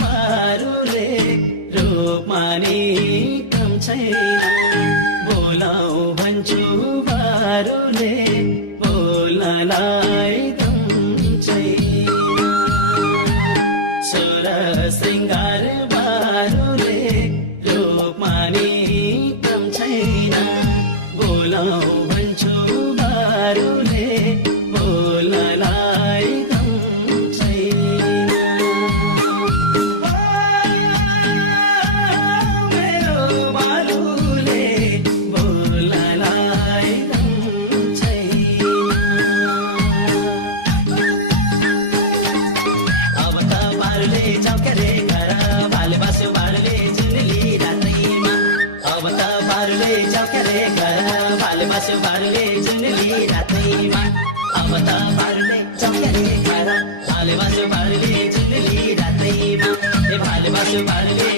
बारुले रूपमा नि कम छैन बोलाऊ भन्छु बारुले बोल्नलाई दम छैन सोर श्रृङ्गार बारुले रूपमा नि कम छैन बोलाऊ भन्छु बारुले बोल्नलाई दम छैन मेरो बारुले बोल्नलाई दम छैन अब त बारुले चौकेरे घर भाले बास्यो बारुले जुनली रातैमा अब त बारुले चौकेरे घर भाले बास्यो बारुले जुनली रातैमा अब त बारुले चौकेरे घर भाले बास्यो बारुले जुनली रातैमा ए भाले बास्यो बारुले